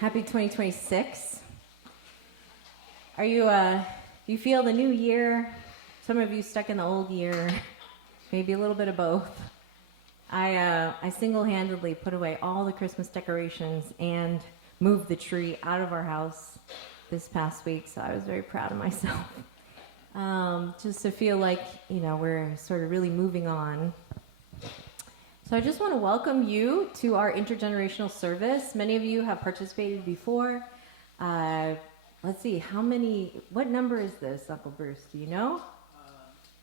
Happy 2026. Are you, do you feel the new year? Some of you stuck in the old year, maybe a little bit of both. I single-handedly put away all the Christmas decorations and moved the tree out of our house this past week, so I was very proud of myself. Just to feel like, we're sort of really moving on. So I just want to welcome you to our intergenerational service. Many of you have participated before. Let's see, what number is this, Uncle Bruce? Do you know?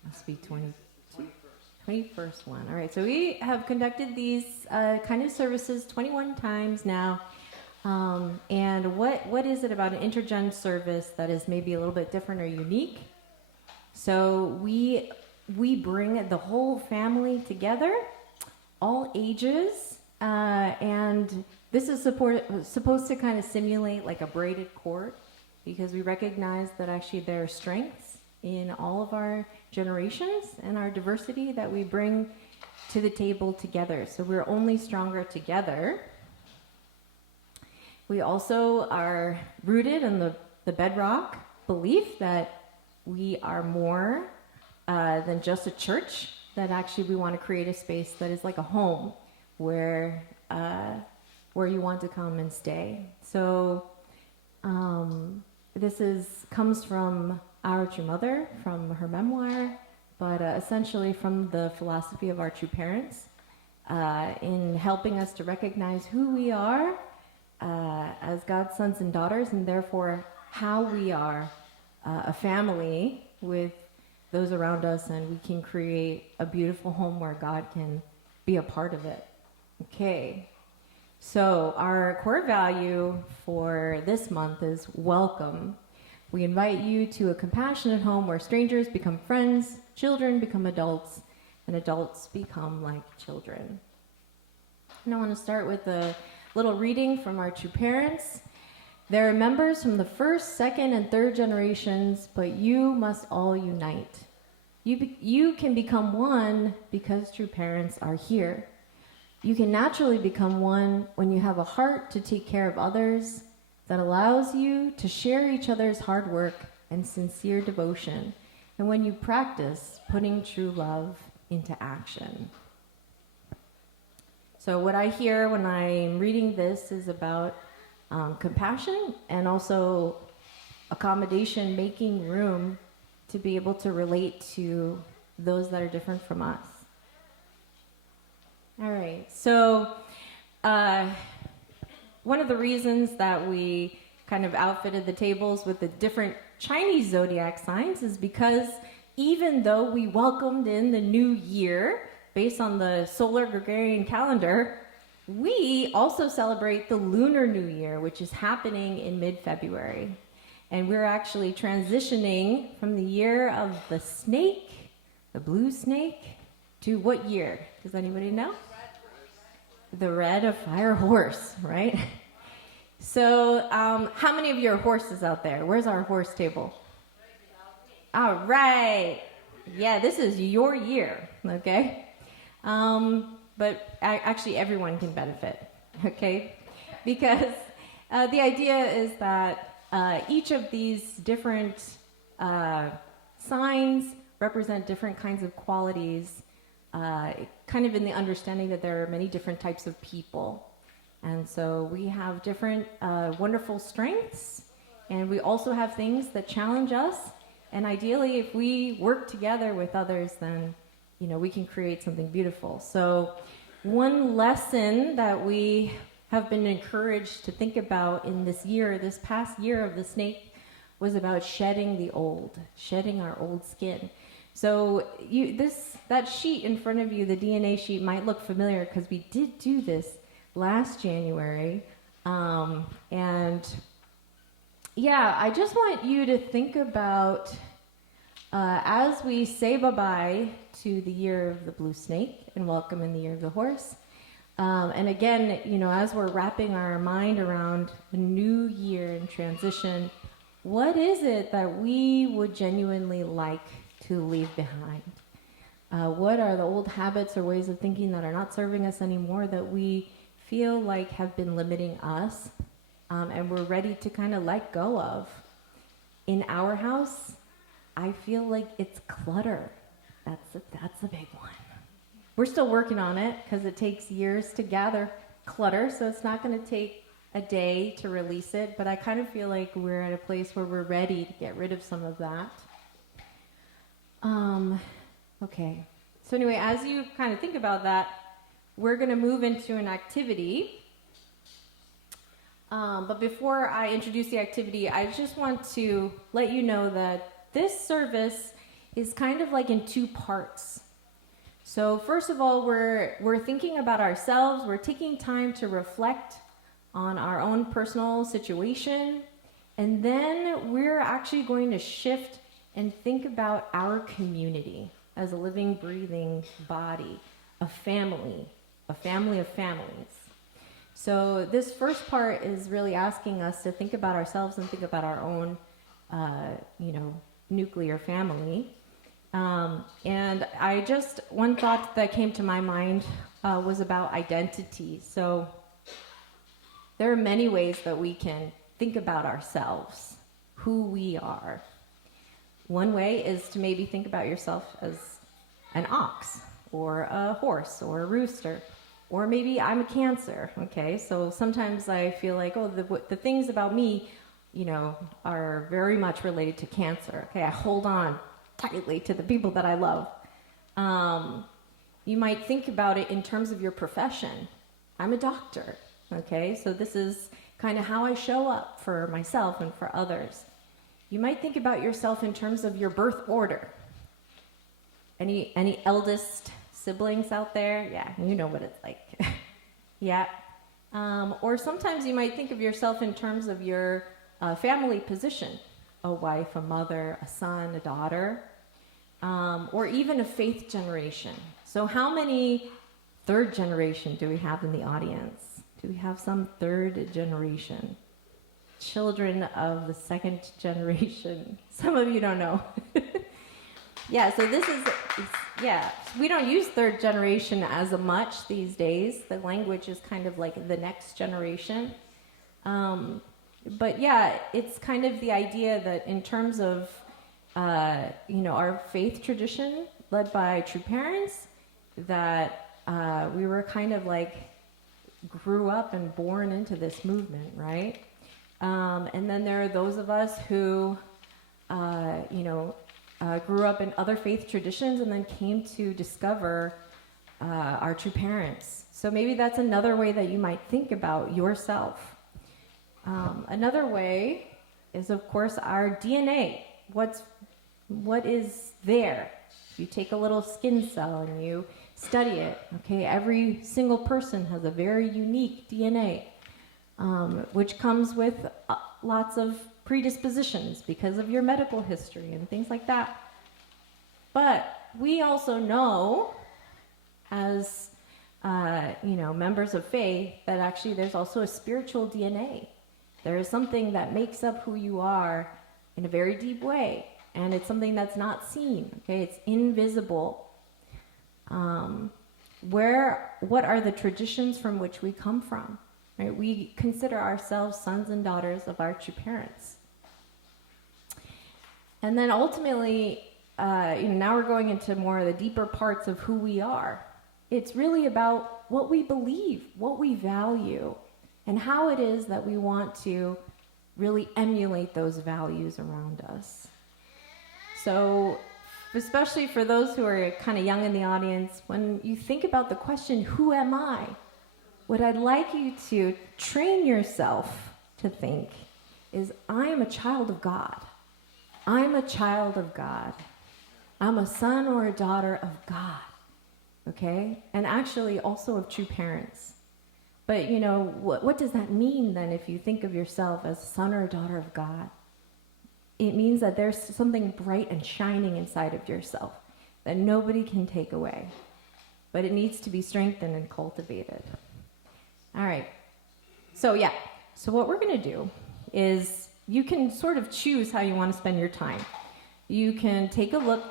Must be 21st one. All right, so we have conducted these kind of services 21 times now. And what is it about an intergen service that is maybe a little bit different or unique? So we bring the whole family together, all ages, and this is supposed to kind of simulate like a braided cord, because we recognize that actually there are strengths in all of our generations and our diversity that we bring to the table together. So we're only stronger together. We also are rooted in the bedrock belief that we are more than just a church, that actually we want to create a space that is like a home where you want to come and stay. So this comes from our true mother, from her memoir, but essentially from the philosophy of our true parents, in helping us to recognize who we are as God's sons and daughters, and therefore how we are a family with those around us, and we can create a beautiful home where God can be a part of it. Okay, so our core value for this month is welcome. We invite you to a compassionate home where strangers become friends, children become adults, and adults become like children. And I want to start with a little reading from our true parents. There are members from the first, second, and third generations, but you must all unite. You can become one because true parents are here. You can naturally become one when you have a heart to take care of others that allows you to share each other's hard work and sincere devotion, and when you practice putting true love into action. So what I hear when I'm reading this is about compassion and also accommodation, making room to be able to relate to those that are different from us. All right, so one of the reasons that we kind of outfitted the tables with the different Chinese zodiac signs is because even though we welcomed in the new year based on the solar Gregorian calendar, we also celebrate the Lunar New Year, which is happening in mid-February. And we're actually transitioning from the year of the snake, the blue snake, to what year? Does anybody know? The red of fire horse, right? So how many of you are horses out there? Where's our horse table? All right. Yeah, this is your year, okay? But actually everyone can benefit, okay? Because the idea is that each of these different signs represent different kinds of qualities, kind of in the understanding that there are many different types of people. And so we have different wonderful strengths, and we also have things that challenge us. And ideally, if we work together with others, then we can create something beautiful. So one lesson that we have been encouraged to think about in this past year of the snake, was about shedding the old, shedding our old skin. So that sheet in front of you, the DNA sheet, might look familiar because we did do this last January. And yeah, I just want you to think about as we say bye-bye to the year of the blue snake and welcome in the year of the horse. And again, as we're wrapping our mind around the new year and transition, what is it that we would genuinely like to leave behind? What are the old habits or ways of thinking that are not serving us anymore, that we feel like have been limiting us and we're ready to kind of let go of. In our house, I feel like it's clutter. That's a big one. We're still working on it because it takes years to gather clutter, so it's not going to take a day to release it, but I kind of feel like we're at a place where we're ready to get rid of some of that. Okay. So anyway, as you kind of think about that, we're going to move into an activity. But before I introduce the activity, I just want to let you know that this service is kind of like in two parts. So first of all, we're thinking about ourselves. We're taking time to reflect on our own personal situation. And then we're actually going to shift and think about our community as a living, breathing body, a family of families. So this first part is really asking us to think about ourselves and think about our own, nuclear family. And one thought that came to my mind was about identity. So there are many ways that we can think about ourselves, who we are. One way is to maybe think about yourself as an ox, or a horse, or a rooster, or maybe I'm a Cancer, okay? So sometimes I feel like, the things about me, are very much related to Cancer, okay? I hold on tightly to the people that I love. You might think about it in terms of your profession. I'm a doctor, okay? So this is kind of how I show up for myself and for others. You might think about yourself in terms of your birth order. Any eldest siblings out there? Yeah, you know what it's like. Yeah. Or sometimes you might think of yourself in terms of your family position. A wife, a mother, a son, a daughter, or even a faith generation. So how many third generation do we have in the audience? Do we have some third generation? Children of the second generation. Some of you don't know. Yeah, so we don't use third generation as much these days. The language is kind of like the next generation. But yeah, it's kind of the idea that in terms of, our faith tradition led by true parents, that we were kind of like grew up and born into this movement, right? And then there are those of us who, grew up in other faith traditions and then came to discover our true parents. So maybe that's another way that you might think about yourself. Another way is, of course, our DNA. What is there? You take a little skin cell and you study it. Okay, every single person has a very unique DNA, which comes with lots of predispositions because of your medical history and things like that. But we also know, as members of faith, that actually there's also a spiritual DNA. There is something that makes up who you are in a very deep way, and it's something that's not seen. Okay, it's invisible. What are the traditions from which we come from? Right? We consider ourselves sons and daughters of our true parents. And then ultimately, now we're going into more of the deeper parts of who we are. It's really about what we believe, what we value, and how it is that we want to really emulate those values around us. So, especially for those who are kind of young in the audience, when you think about the question, who am I? What I'd like you to train yourself to think is, I am a child of God. I'm a child of God. I'm a son or a daughter of God. Okay? And actually also of true parents. But, what does that mean then if you think of yourself as a son or a daughter of God? It means that there's something bright and shining inside of yourself that nobody can take away. But it needs to be strengthened and cultivated. All right. So what we're going to do is you can sort of choose how you want to spend your time. You can take a look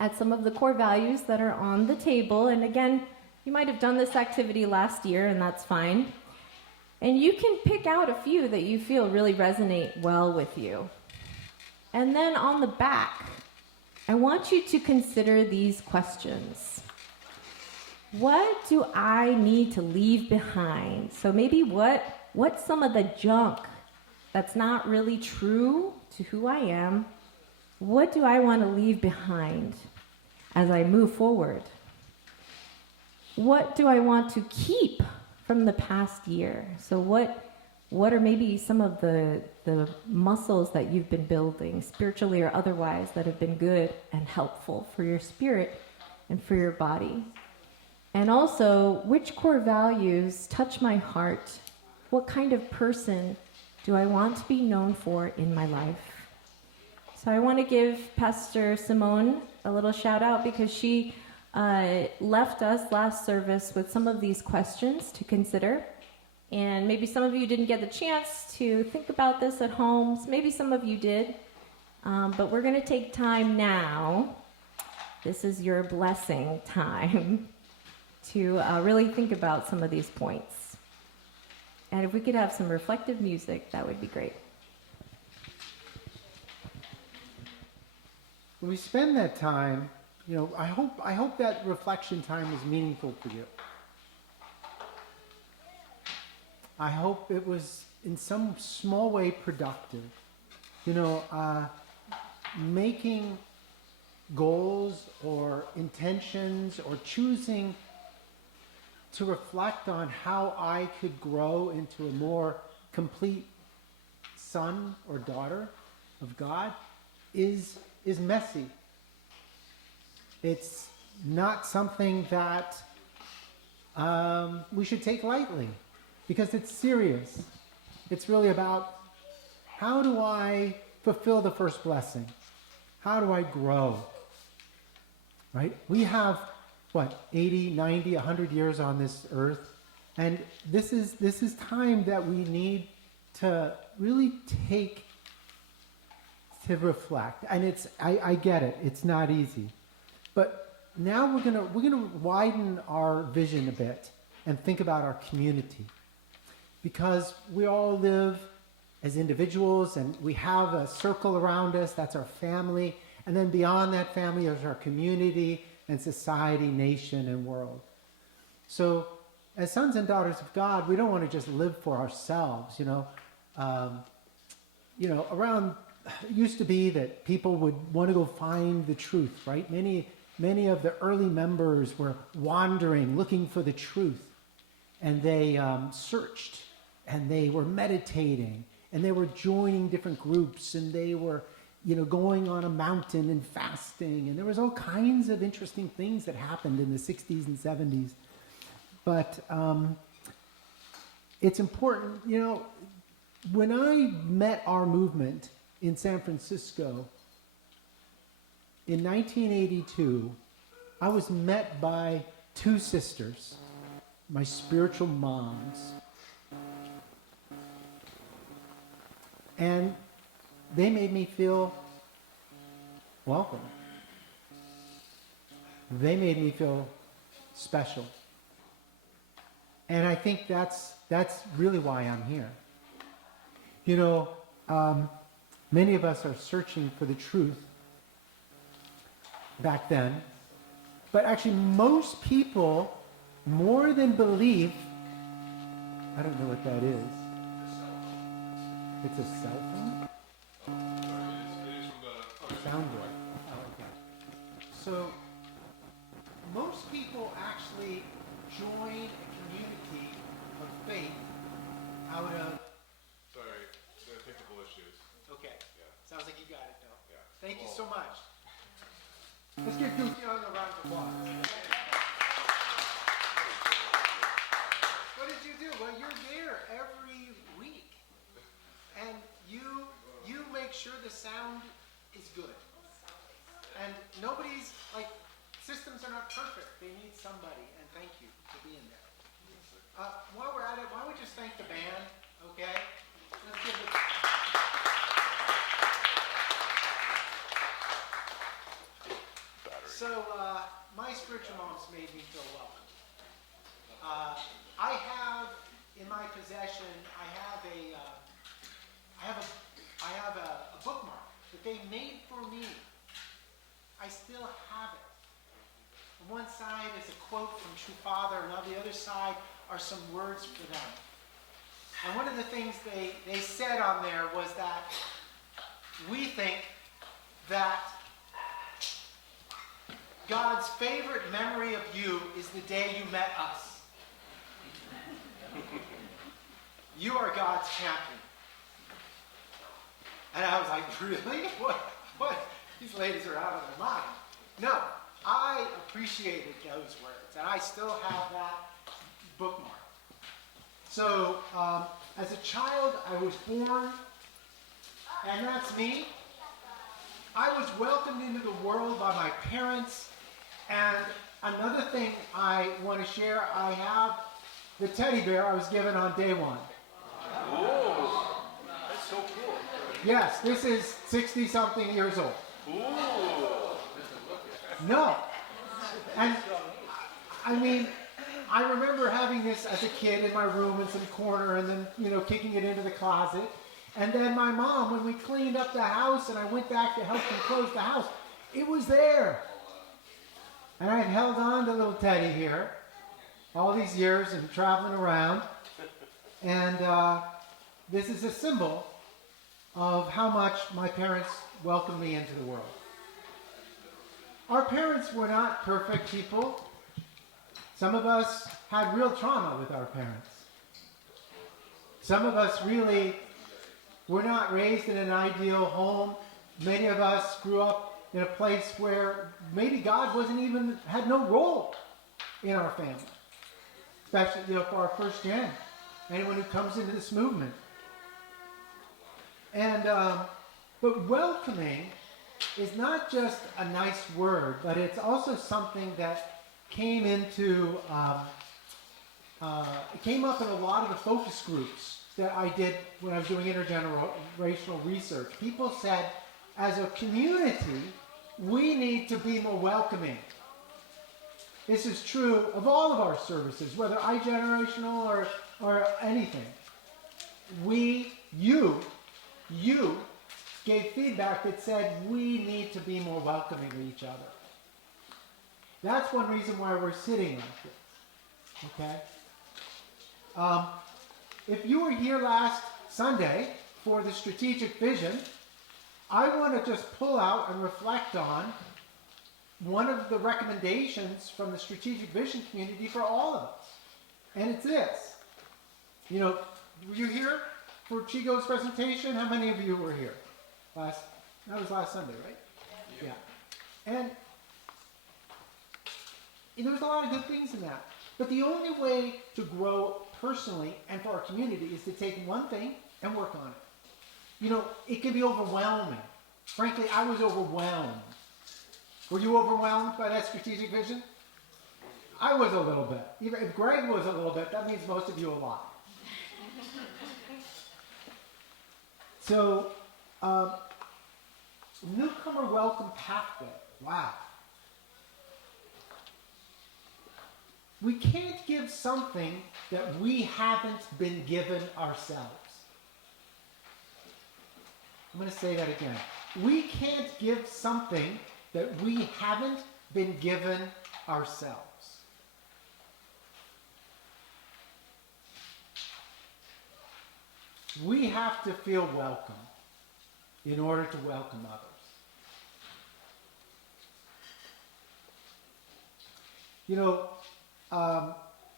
at some of the core values that are on the table. And again, you might have done this activity last year, and that's fine. And you can pick out a few that you feel really resonate well with you. And then on the back, I want you to consider these questions. What do I need to leave behind? So maybe what's some of the junk that's not really true to who I am? What do I want to leave behind as I move forward? What do I want to keep from the past year? So what are maybe some of the muscles that you've been building, spiritually or otherwise, that have been good and helpful for your spirit and for your body? And also, which core values touch my heart? What kind of person do I want to be known for in my life? So I want to give Pastor Simone a little shout out because she left us last service with some of these questions to consider. And maybe some of you didn't get the chance to think about this at home. Maybe some of you did. But we're going to take time now. This is your blessing time to really think about some of these points. And if we could have some reflective music, that would be great. When we spend that time, I hope that reflection time was meaningful for you. I hope it was in some small way productive. Making goals or intentions or choosing to reflect on how I could grow into a more complete son or daughter of God is messy. It's not something that we should take lightly, because it's serious. It's really about, how do I fulfill the first blessing? How do I grow? Right? We have, 80, 90, 100 years on this earth. And this is time that we need to really take to reflect. And I get it. It's not easy. But now we're gonna widen our vision a bit and think about our community. Because we all live as individuals and we have a circle around us, that's our family. And then beyond that family is our community and society, nation, and world. So as sons and daughters of God, we don't want to just live for ourselves, around, it used to be that people would want to go find the truth, right? Many of the early members were wandering, looking for the truth. And they searched, and they were meditating, and they were joining different groups, and they were going on a mountain and fasting, and there was all kinds of interesting things that happened in the 60s and 70s. But it's important, when I met our movement in San Francisco in 1982, I was met by two sisters, my spiritual moms. And they made me feel welcome. They made me feel special. And I think that's really why I'm here. Many of us are searching for the truth back then. But actually most people, more than belief, I don't know what that is. It's a cell phone? It is from the Soundboard. Oh, okay. So, most people actually join a community of faith out of... Sorry, there are technical issues. Okay. Yeah. Sounds like you got it, though. Yeah. Thank you so much. Let's give Goofy on the round of applause. What did you do? Well, you're there every week. And you make sure the sound is good. And nobody's, systems are not perfect. They need somebody, and thank you for being there. While we're at it, why don't we just thank the band, okay? Let's give it... So, my spiritual moms made me feel welcome. I have in my possession from True Father, and on the other side are some words for them. And one of the things they said on there was that we think that God's favorite memory of you is the day you met us. You are God's champion. And I was like, really? What? These ladies are out of their mind. No, I appreciated those words, and I still have that bookmark. So, as a child, I was born, and that's me. I was welcomed into the world by my parents, and another thing I want to share, I have the teddy bear I was given on day one. Oh, that's so cool. Yes, this is 60-something years old. Ooh. No. And, I mean, I remember having this as a kid in my room in some corner and then, kicking it into the closet. And then my mom, when we cleaned up the house and I went back to help them close the house, it was there. And I had held on to little Teddy here all these years and traveling around. And this is a symbol of how much my parents welcomed me into the world. Our parents were not perfect people. Some of us had real trauma with our parents. Some of us really were not raised in an ideal home. Many of us grew up in a place where maybe God had no role in our family. Especially, for our first gen. Anyone who comes into this movement. And, but welcoming is not just a nice word, but it's also something that came into, it came up in a lot of the focus groups that I did when I was doing intergenerational research. People said, as a community, we need to be more welcoming. This is true of all of our services, whether I-generational or anything. You gave feedback that said we need to be more welcoming to each other. That's one reason why we're sitting like this. Okay? If you were here last Sunday for the strategic vision, I want to just pull out and reflect on one of the recommendations from the strategic vision community for all of us. And it's this. Were you here for Chigo's presentation? How many of you were here? That was last Sunday, right? Yeah. And there was a lot of good things in that. But the only way to grow personally and for our community is to take one thing and work on it. It can be overwhelming. Frankly, I was overwhelmed. Were you overwhelmed by that strategic vision? I was a little bit. Even if Greg was a little bit, that means most of you a lot. So, newcomer welcome pathway. Wow. We can't give something that we haven't been given ourselves. I'm going to say that again. We can't give something that we haven't been given ourselves. We have to feel welcome in order to welcome others.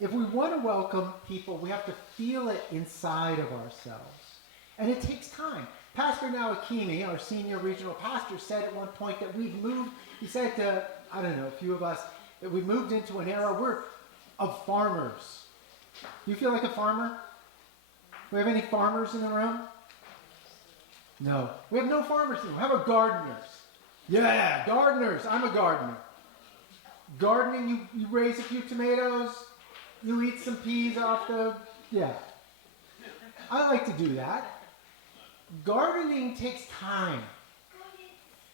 If we want to welcome people, we have to feel it inside of ourselves. And it takes time. Pastor Nawakimi, our senior regional pastor, said at one point that he said to, I don't know, a few of us, that we moved into an era of farmers. Do you feel like a farmer? Do we have any farmers in the room? No. We have no farmers in the room. How about gardeners? Yeah, gardeners. I'm a gardener. Gardening, you raise a few tomatoes, you eat some peas off yeah. I like to do that. Gardening takes time.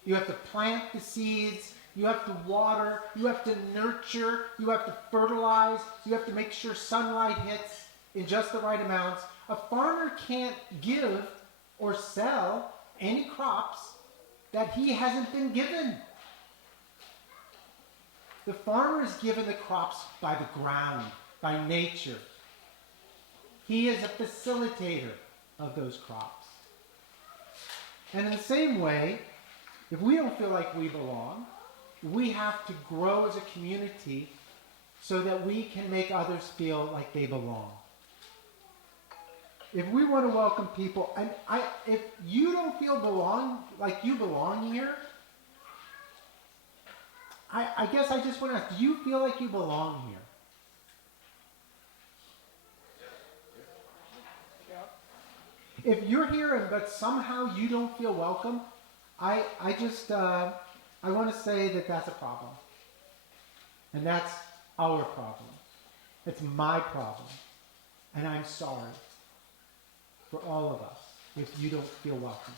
You have to plant the seeds, you have to water, you have to nurture, you have to fertilize, you have to make sure sunlight hits in just the right amounts. A farmer can't give or sell any crops that he hasn't been given. the farmer is given the crops by the ground, by nature. He is a facilitator of those crops. And in the same way, if we don't feel like we belong, we have to grow as a community so that we can make others feel like they belong. If we want to welcome people, and if you don't feel like you belong here, I guess I just want to ask, do you feel like you belong here? If you're here but somehow you don't feel welcome, I want to say that that's a problem. And that's our problem. It's my problem. And I'm sorry for all of us if you don't feel welcome.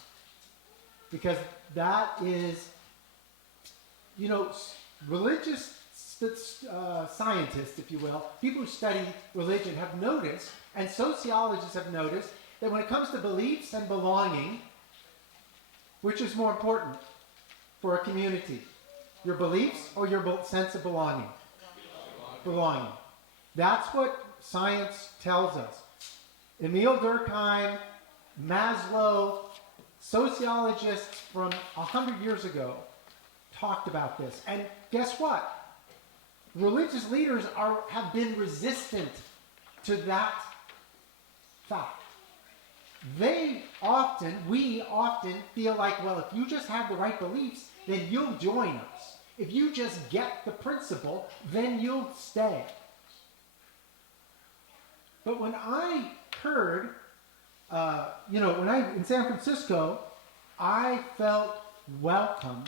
Because that is, religious scientists, if you will, people who study religion have noticed, and sociologists have noticed, that when it comes to beliefs and belonging, which is more important for a community? Your beliefs or your sense of belonging? Belonging. That's what science tells us. Emile Durkheim, Maslow, sociologists from 100 years ago talked about this. And guess what? Religious leaders have been resistant to that fact. We often feel like, well, if you just have the right beliefs, then you'll join us. If you just get the principle, then you'll stay. But when I heard, in San Francisco, I felt welcome.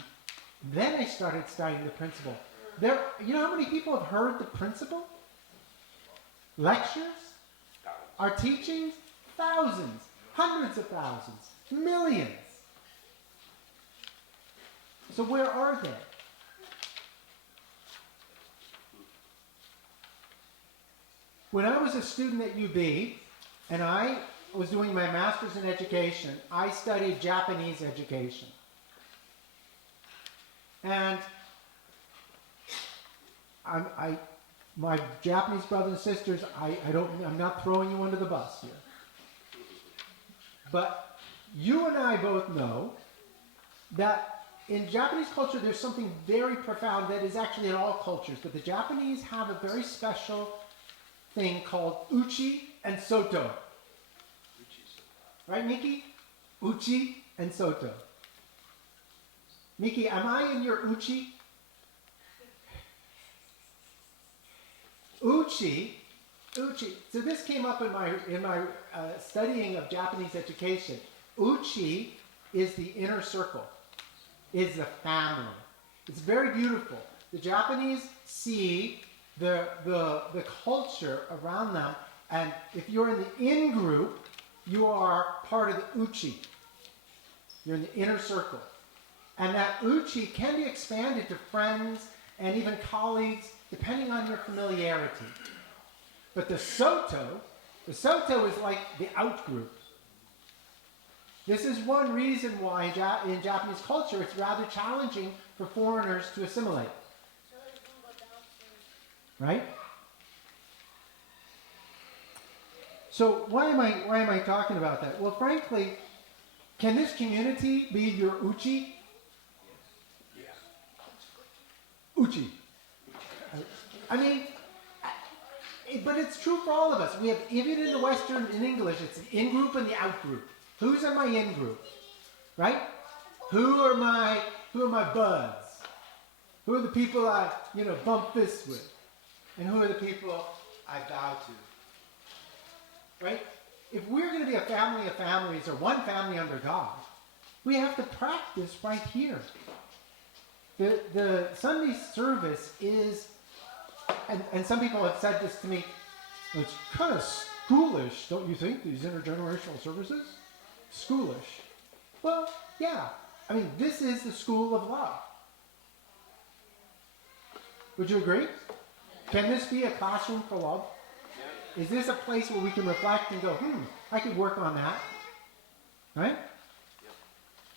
Then I started studying the principle. You know how many people have heard the principle? Lectures? Our teachings? Thousands. Hundreds of thousands. Millions. So where are they? When I was a student at UB, and I was doing my master's in education, I studied Japanese education. And my Japanese brothers and sisters, I'm not throwing you under the bus here. But you and I both know that in Japanese culture there's something very profound that is actually in all cultures, but the Japanese have a very special thing called uchi and soto. Right, Miki? Uchi and soto. Miki, am I in your uchi? Uchi. So this came up in my studying of Japanese education. Uchi is the inner circle. Is the family. It's very beautiful. The Japanese see the culture around them, and if you're in the in group, you are part of the uchi. You're in the inner circle. And that uchi can be expanded to friends and even colleagues, depending on your familiarity. But the soto is like the out group. This is one reason why in Japanese culture it's rather challenging for foreigners to assimilate. Right? So why am I talking about that? Well, frankly, can this community be your uchi? Uchi. I mean, but it's true for all of us. We have, even in the Western, in English, it's the in group and the out group. Who's in my in group? Right? Who are my buds? Who are the people I, bump fists with? And who are the people I bow to? Right? If we're going to be a family of families, or one family under God, we have to practice right here. The Sunday service is, and some people have said this to me, it's kind of schoolish, don't you think, these intergenerational services? Schoolish. Well, yeah. I mean, this is the school of love. Would you agree? Can this be a classroom for love? Is this a place where we can reflect and go, I could work on that? Right?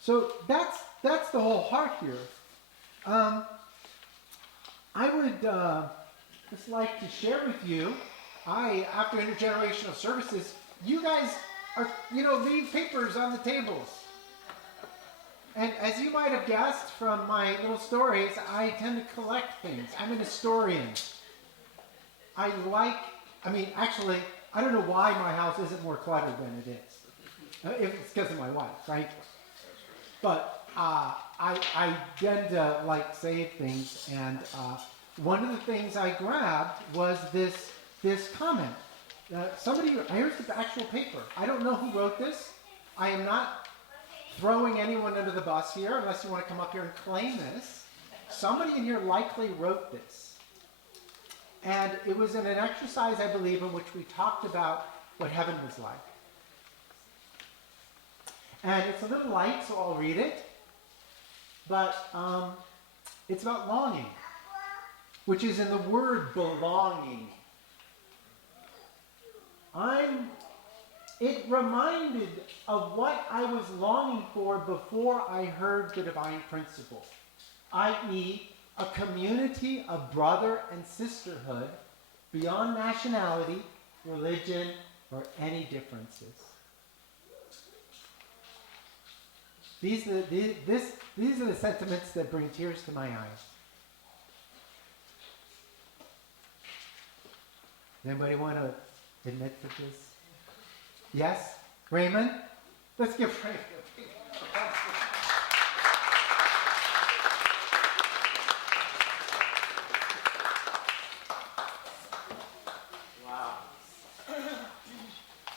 So that's the whole heart here. I would just like to share with you, after intergenerational services, you guys are, leave papers on the tables. And as you might have guessed from my little stories, I tend to collect things. I'm an historian. Actually, I don't know why my house isn't more cluttered than it is. If it's because of my wife, right? But I tend to save things, and one of the things I grabbed was this comment. Here's the actual paper. I don't know who wrote this. I am not throwing anyone under the bus here, unless you want to come up here and claim this. Somebody in here likely wrote this. And it was in an exercise, I believe, in which we talked about what heaven was like. And it's a little light, so I'll read it. But it's about longing, which is in the word belonging. It reminded of what I was longing for before I heard the divine principle, i.e., a community of brother and sisterhood beyond nationality, religion, or any differences. These are the sentiments that bring tears to my eyes. Does anybody want to admit to this? Yes? Raymond? Let's give Raymond a big applause.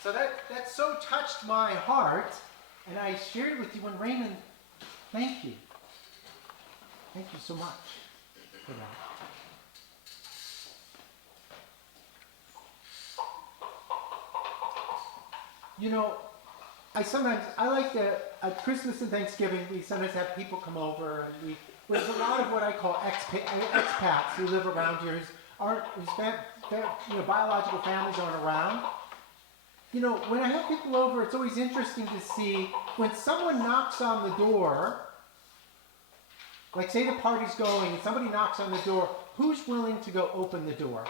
So that so touched my heart, and I shared it with you when Raymond, thank you. Thank you so much for that. I like to, at Christmas and Thanksgiving, we sometimes have people come over, and there's a lot of what I call expats who live around here, whose biological families aren't around. When I have people over, it's always interesting to see when someone knocks on the door, like say the party's going and somebody knocks on the door, who's willing to go open the door?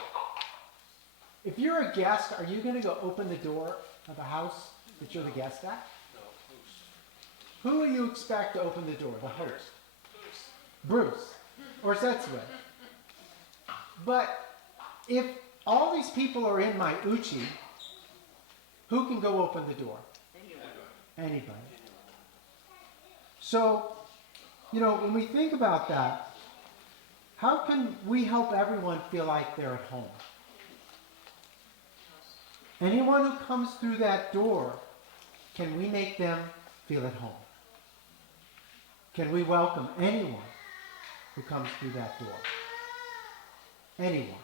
If you're a guest, are you going to go open the door of a house that you're the guest at? No, Who will you expect to open the door? The host. Bruce. Or Setsue. But if all these people are in my uchi, who can go open the door? Anybody. So, when we think about that, how can we help everyone feel like they're at home? Anyone who comes through that door, can we make them feel at home? Can we welcome anyone who comes through that door? Anyone.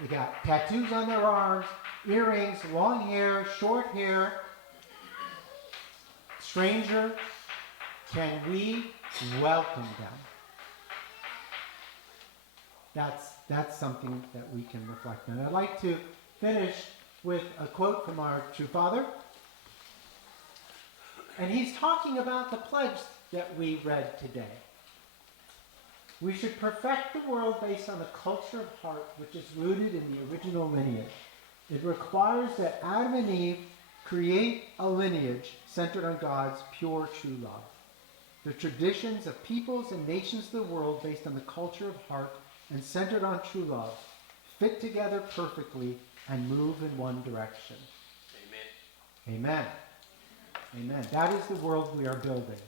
They got tattoos on their arms, earrings, long hair, short hair. Stranger, can we welcome them? That's something that we can reflect on. I'd like to finish with a quote from our true father. And he's talking about the pledge that we read today. We should perfect the world based on the culture of heart, which is rooted in the original lineage. It requires that Adam and Eve create a lineage centered on God's pure, true love. The traditions of peoples and nations of the world based on the culture of heart and centered on true love fit together perfectly and move in one direction. Amen. Amen. Amen. That is the world we are building.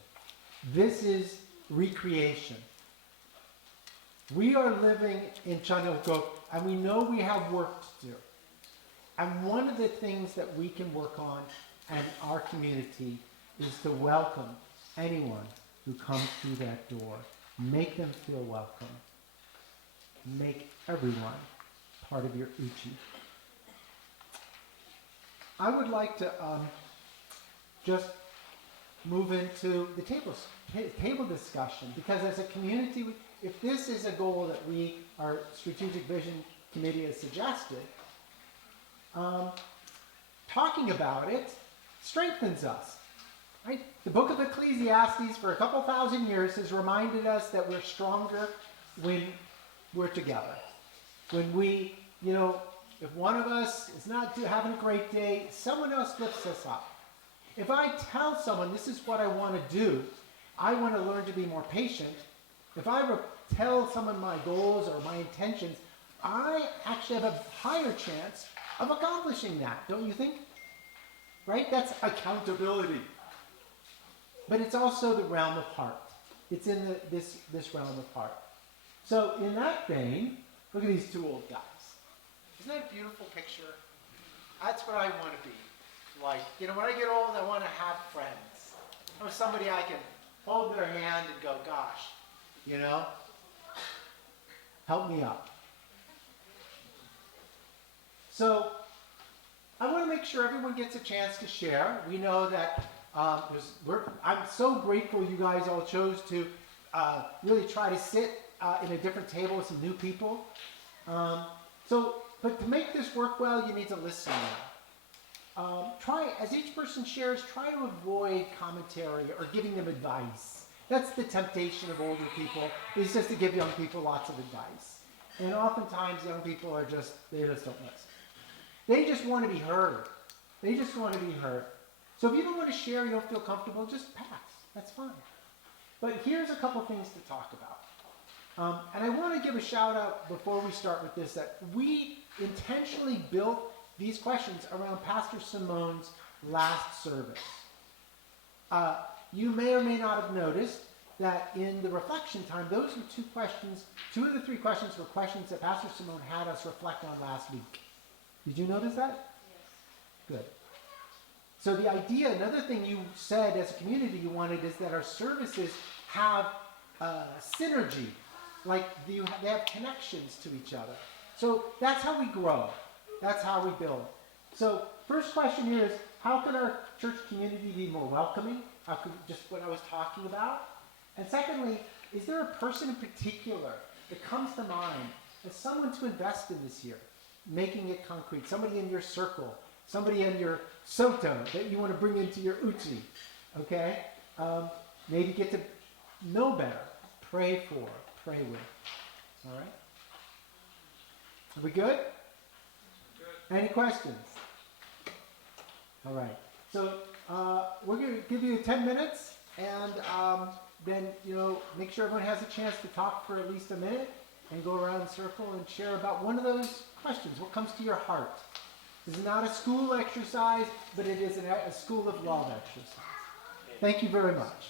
This is recreation. We are living in Chanilgo, and we know we have work to do. And one of the things that we can work on in our community is to welcome anyone who comes through that door. Make them feel welcome. Make everyone part of your uchi. I would like to just move into the table discussion, because as a community, if this is a goal that our Strategic Vision Committee has suggested, talking about it strengthens us. Right? The book of Ecclesiastes for a couple thousand years has reminded us that we're stronger when we're together. When we, if one of us is not having a great day, someone else lifts us up. If I tell someone this is what I want to do, I want to learn to be more patient. If I tell someone my goals or my intentions, I actually have a higher chance of accomplishing that, don't you think? Right? That's accountability. But it's also the realm of heart. It's in this realm of heart. So in that vein, look at these two old guys. Isn't that a beautiful picture? That's what I want to be. Like, when I get old, I want to have friends. Or somebody I can hold their hand and go, gosh, help me up. So I want to make sure everyone gets a chance to share. We know that I'm so grateful you guys all chose to really try to sit in a different table with some new people. But to make this work well, you need to listen now. As each person shares, try to avoid commentary or giving them advice. That's the temptation of older people, is just to give young people lots of advice. And oftentimes young people they just don't listen. They just want to be heard. They just want to be heard. So if you don't want to share, you don't feel comfortable, just pass. That's fine. But here's a couple things to talk about. And I want to give a shout out before we start with this, that we intentionally built these questions around Pastor Simone's last service. You may or may not have noticed that in the reflection time, those were two of the three questions were questions that Pastor Simone had us reflect on last week. Did you notice that? Yes. Good. So the idea, another thing you said as a community you wanted is that our services have synergy, like they have connections to each other. So that's how we grow. That's how we build. So first question here is, how can our church community be more welcoming? How could just what I was talking about? And secondly, is there a person in particular that comes to mind as someone to invest in this year, making it concrete? Somebody in your circle, somebody in your soto that you want to bring into your uchi, okay? Maybe get to know better, pray for, pray with. All right? Are we good? Any questions? All right. So we're going to give you 10 minutes, and then make sure everyone has a chance to talk for at least a minute, and go around in a circle and share about one of those questions. What comes to your heart? This is not a school exercise, but it is a school of love exercise. Thank you very much.